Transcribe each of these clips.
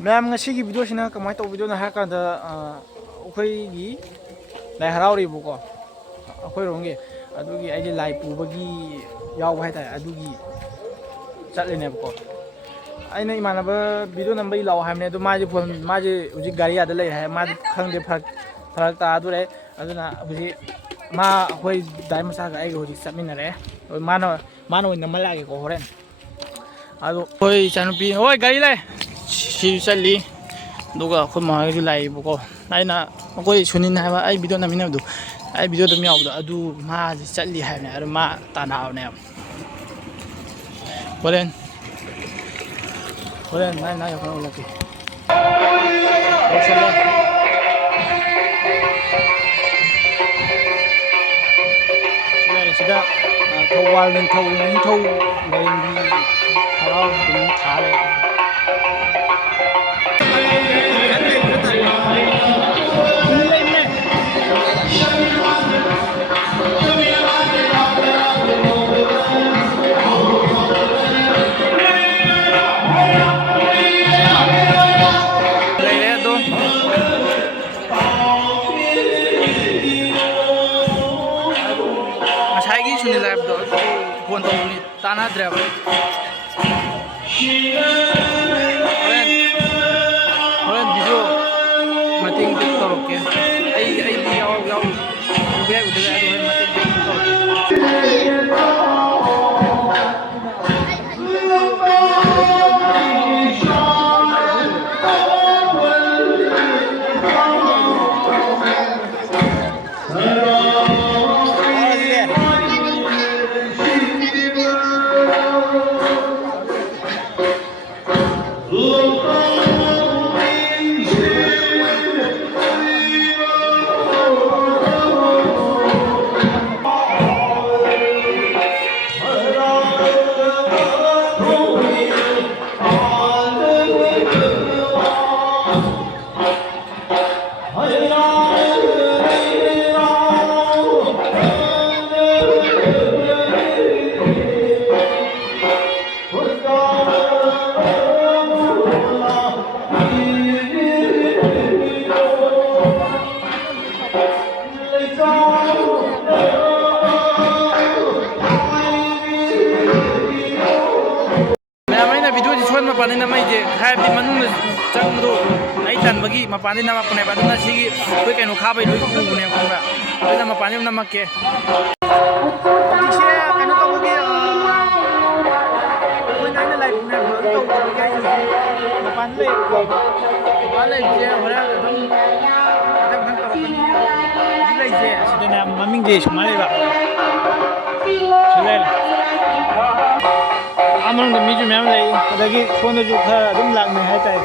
Ma'am ngasi video sina kamai to video na ha ka da akhoi gi lai harau ri bu ko akhoi rong gi adu gi ai lai pu ba gi yaw hai ta adu gi chat le ne bu ko ai na imana ba video number i law ha ne du ma ji phone ma ji uji gari ya da lai ha ma khang de phak ta adu le adu na uji ma akhoi dai ma sa ga ai gi chat min na re ma no number la gi ko horen adu khoi chanu pi oi gari lai 시 살리 누가 콘마이 라이브고 나이나 거기 손인 하바 아이 비디오 남이네도 아이 비디오도 미야고도 아두 마 살리 하네 아르 마 따나오네 버렌 나이 여기 올라게 오살라 시다 토왈린 토 레인디 하라우 좀 타래 Masai suni lab do phone to ni tana driver horen video mating tiktok ke ai yaw ube ado horen mating tiktok Mapanin na may je kaya di manung chang do ai tan bagi mapanin na mapane ba na sigi koi kaino khabai loi ku ne ko ba ai na mapanin na makke dise kaino to bagi koi na lai ne to bagi ai mapan le ko ba lai je hora dum dang to bagi ji lai je sidena maming je sumai ba sile 아무런 게 미주 매면 돼. 여기 손을 좀 가, 좀 락네 할 때.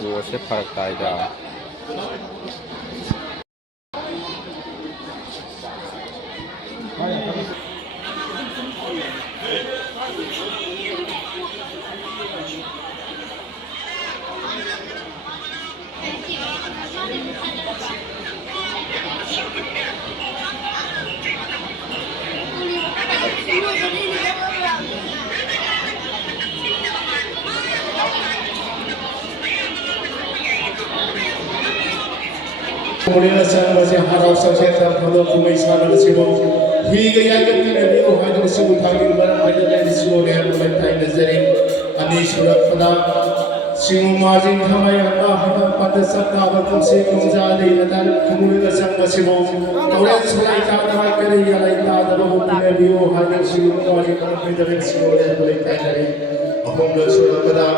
ตัวเชฟผักตายดาว Kemudian saya masih harap saya terhadap kumaisan dan sibuk. Hingga yang kita lihat hanya sibuk kami barang ada dari sibuk yang mementai nazarin. Ani surat pada sibuk margin kami yang dah pada sabda berkum sibuk jadi dan kemudian saya masih sibuk. Kemudian selain kami kerja yang lain ada beberapa video hanya sibuk margin kami dari sibuk yang mementai nazarin. Apun surat pada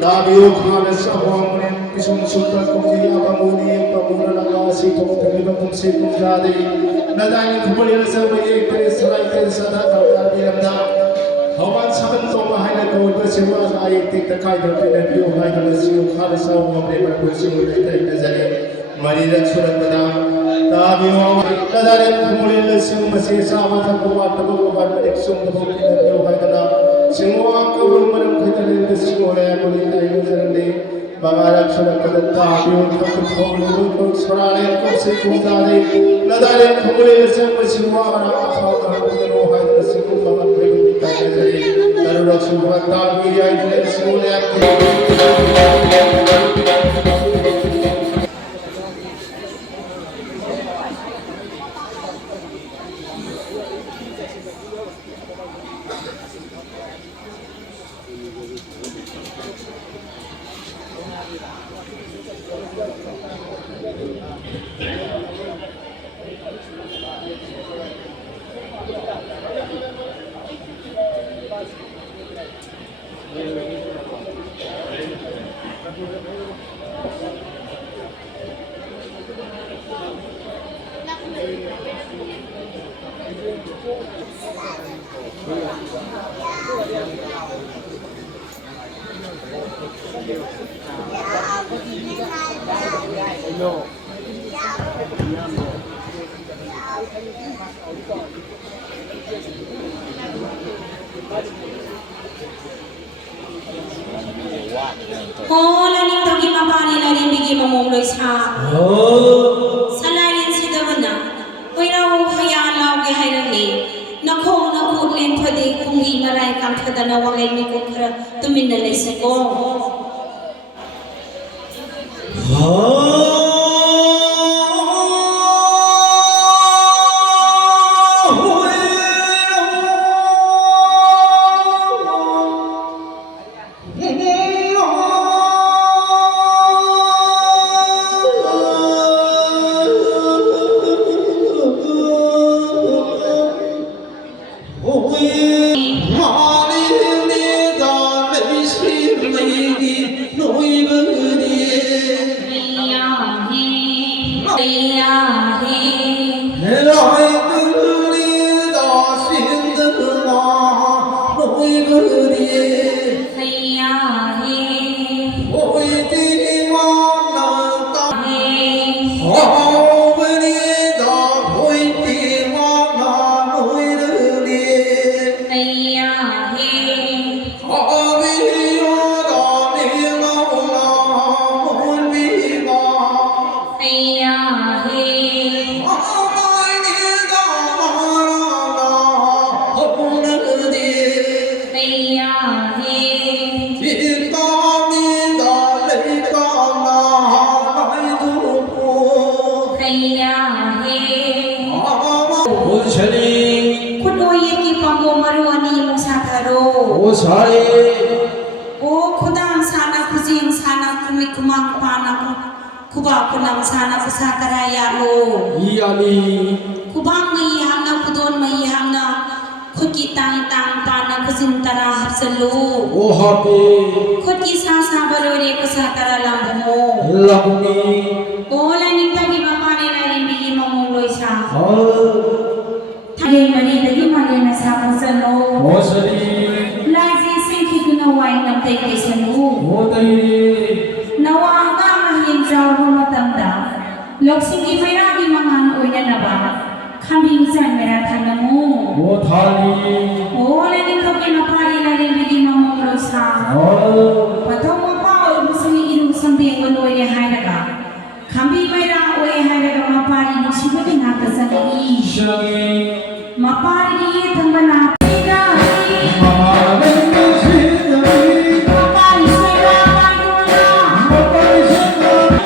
Dabiyo khalas sahwang men kisum sultan kumji abamuni pamuna nagasi kumtami bakum se kumjadi nadani kumuli sabaye kare salai kare sada kawda biramda hawan saban to mahai ko to sewa ay tik takai do pina biyo hai na siyo khalas sahwang men bakum se kumjadi nazari mari rak surat pada Dabiyo nadani kumuli sabaye masi sabat kuwa tabu kuwa eksum tabu pina biyo hai na semua kebenaran kita ini semua yang boleh kita ini bagaimana sudah kita tahu untuk untuk seraya kursi kumdari nadari kumuli semua semua orang asal orang kita rohai semua bahan pribadi kita jadi taruh semua tahu yang semua yang Kola ning tagi mapani na rin bigi mamumloy sa salayin si Davana Kuya kaya law ke hayrali nakong nakudlin pwede kung di maray kang kadanawangin ni kukra tuminalay sa ko Oshali คุณโอเยกิปังโกมารุอานีมุสาทาโร Osai โอ้คุดามสานาคุจิงสานาคุมิคุมังปานาคุบาคุนามสานาคุสาการายาโล Iyali คุบางไม่ยามนาคุโดนไม่ยามนาคุกิตังตังปานาคุสินตาราฮับสลู Ohapi คุกิสาสาบโลเรคุสาการาลัมโม Lakuni โอ้ลานิตากิบาปาเนนาริมบิกิมมุงโลยชา Al ทะเลมานีตะกิมาเลนะสามุสโล Osali ลายซีซิงคิกุนาวายนัมเตกิสนู Otairi Nawanga mahin jauh matanda. Loksingi meragi mangan oya naba. Kami insan merah thanamu. Othali Oh, lagi kau kena pari lagi bagi mamu rosa. Al Patau apa musli iru sambil oya hai naga. Kami merah oya hai naga mapari nasibu kena kesani. Shagi Mapari ye thambana. Mahavendu Sidari Mapari sera paguna. Mapari Sidari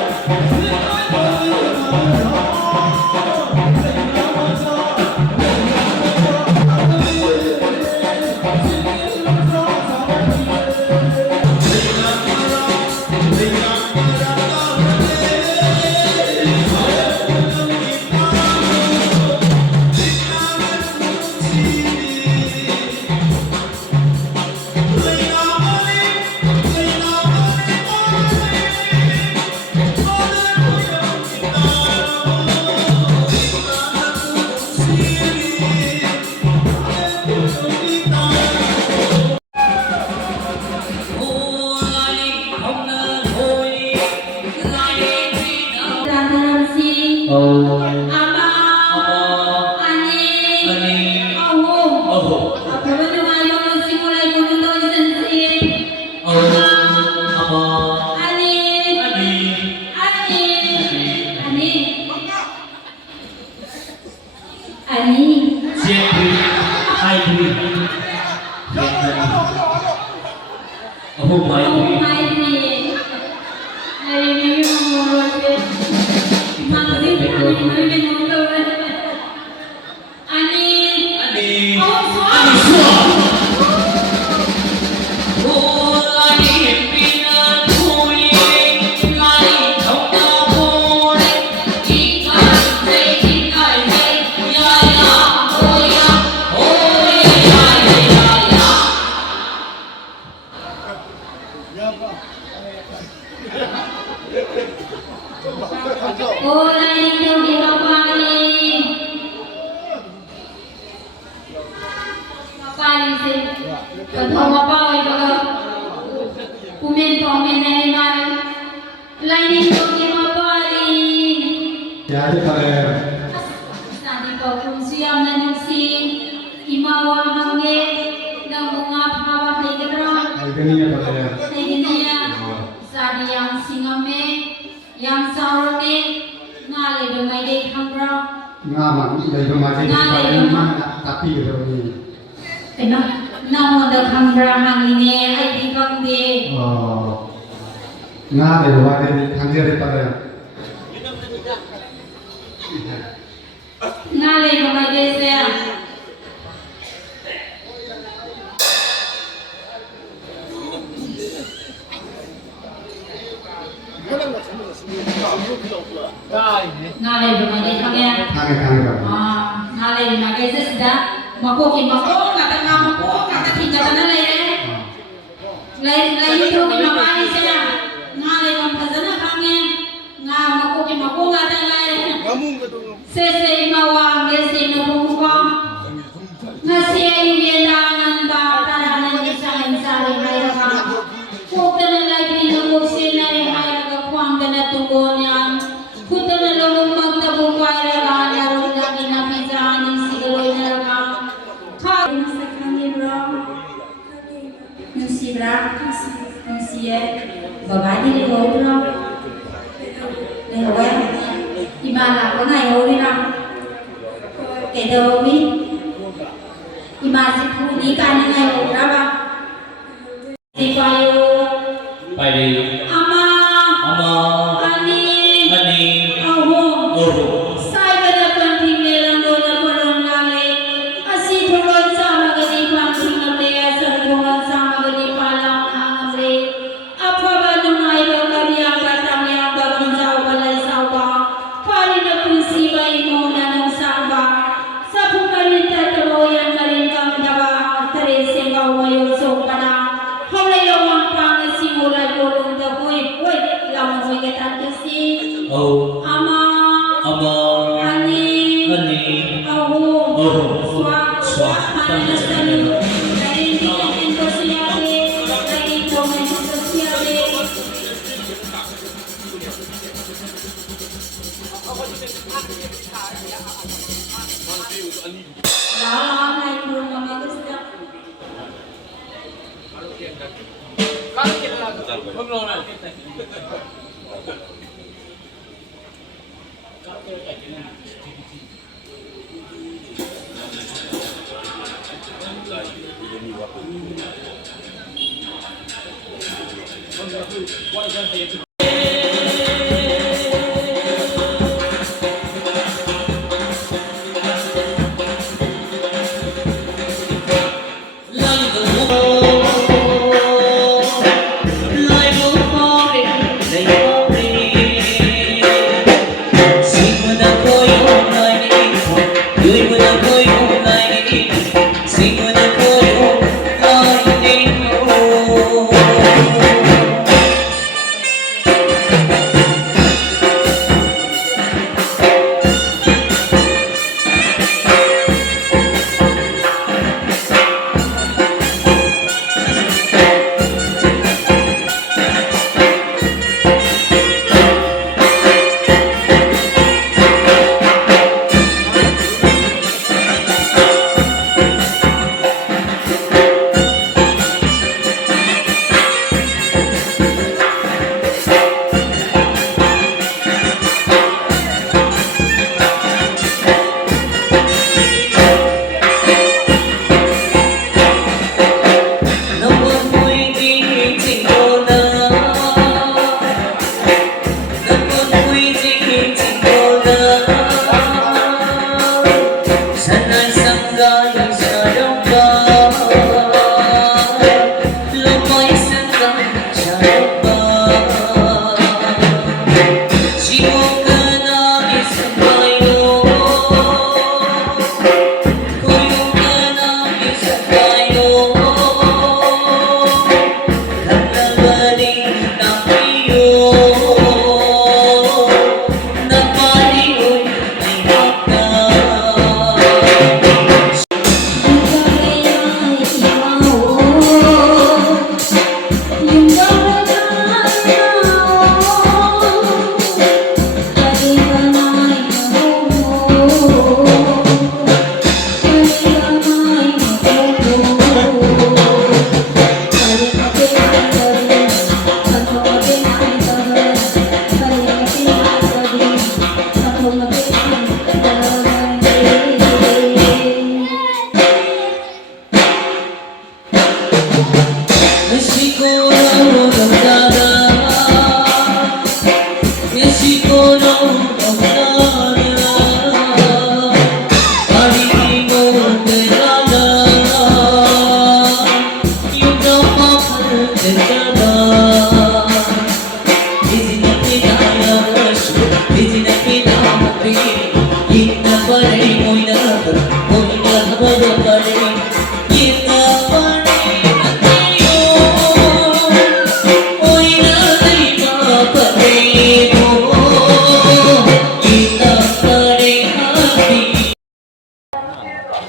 Rantansi. Ama. Ani. Aho. Apa benar malu mesti mulai menonton sensi. Ani. Ani. Siapri Aidri Aho Oh Maidri my God. Hari ini mau rote. Mangsi hari ini mau rote. Ani. Ani Oh, Ani suara. Suara Lani Pina Tui Lani Thokta Pore Ikai Sei Ya ya Oh ya ya ya Oh, lagi kau di kapali. Kapali sih. Ketemu apa itu? Kumen komen ini mana? Lagi kau di kapali. Jadi kalian Tadi kau pun siam nanti imawa hange dan bunga apa hai gerang. Algania kalian Segininya. Sadi yang singame, yang saurne, ngale domai dek hamra. Ngaman dari kemarin kalian mana tapi ini. Enak, namo dah hamra hang ini, ai di bang de. Oh, nggak ada wadah di kantor pada. Ngale domai dek saya. Ngale domai dek kaya. Kangen. Ngale domai dek saya sudah. Makokin makok, kata ngamuk, kata tinggal tanah lele. Lain itu kenapa ini saya ngale ngam khazana kangen. Ngam makokin makok kata lele. Sese imawa ngesi nubuka. Nasi ayu yelangan ba taranan isahin sari hayaka. Kutana lagi nubusin na hayaka kuang dana tungonya. Kutana lomong magtabong kwairaga narong lagi na pizahanin sigaloy na raga. Kaya nasa kanibra. Nusibra. Nusiye. Bagadi ni Godra. Lehoy. Imala ko na yori na. Kedowi. Imasi puni ka na ngayon, ba? Di kayo. Pwede Ama. Ama Ani. Ani Aho. Oho Sai ka na kanting nilang doon na parang Lai pun mama gusta.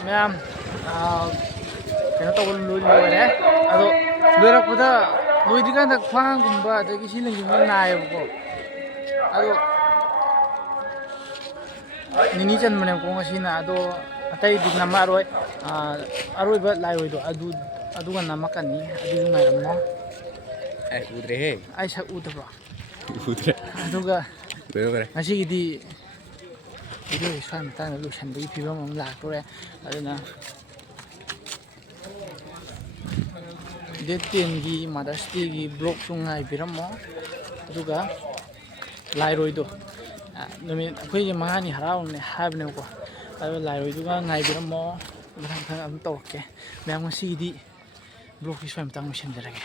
Ma'am, kena tahu lulu deh. Aduh, berak pada lulu di kan tak faham gumba, tapi sih lagi mana ayah buko. Aduh, ini kan mana buko masih na. Aduh, atai di nama arway buat layu itu. Aduh kan nama kan ni. Aduh mana ramah? Udre he. Aisyah udra bro. Udre. Aduh ga. Bener. Masih di. Itu islam tanah lu sendiri film memlak tu ya. Aduna. Detin gi madasti gi blok sungai biramo. Juga lairoi do. Nami aku je mahani harau ne habne ko. Aduh lairoi juga ngai biramo. Berang am to ke. Memang masih di blok islam tanah sendiri lagi.